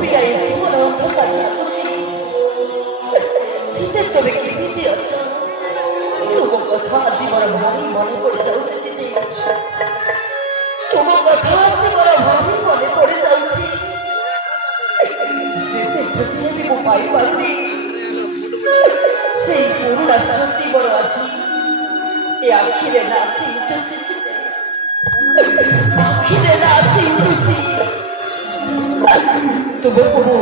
ବିରାଇ ଜୀବନ ଅନ୍ଧକାର ଲାଗୁଛି। ସୀତେ ତମେ କେମିତି ଅଛ? ତୁମ କଥା ଆଜି ମୋର ଭାରି ମନେ ପଡ଼ିଯାଉଛି ସୀତେ। ତୁମ କଥା ଆଜି ମୋର ଭାରି ମନେ ପଡ଼ିଯାଉଛି। ଯେତେ ଖୋଜିଲେ ବି ମୁଁ ପାଇପାରୁନି ସେଇ ପୁରୁଣା ସ୍ମୃତି ମୋର ଆଜି ଏ ଆଖିରେ ନାଚି ଉଠୁଛି ସୀତେ। ଆଖିରେ ନାଚି ଉଠୁଛି। ତୁମକୁ ମୁଁ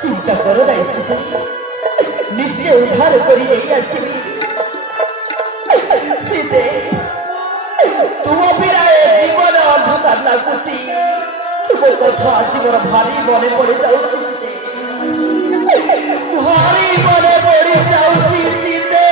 ଚିନ୍ତା କର ନାହିଁ ସୀତେ, ନିଶ୍ଚୟ ଉଦ୍ଧାର କରି ନେଇ ଆସିବି ସୀତେ। ତୁମ ବିନା ଏ ଜୀବନ ଅନ୍ଧକାର ଲାଗୁଛି। ତୁମ କଥା ଆଜି ମୋର ଭାରି ମନେ ପଡ଼ିଯାଉଛି ସୀତେ, ଭାରି ମନେ ପଡ଼ିଯାଉଛି ସୀତେ।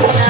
ନା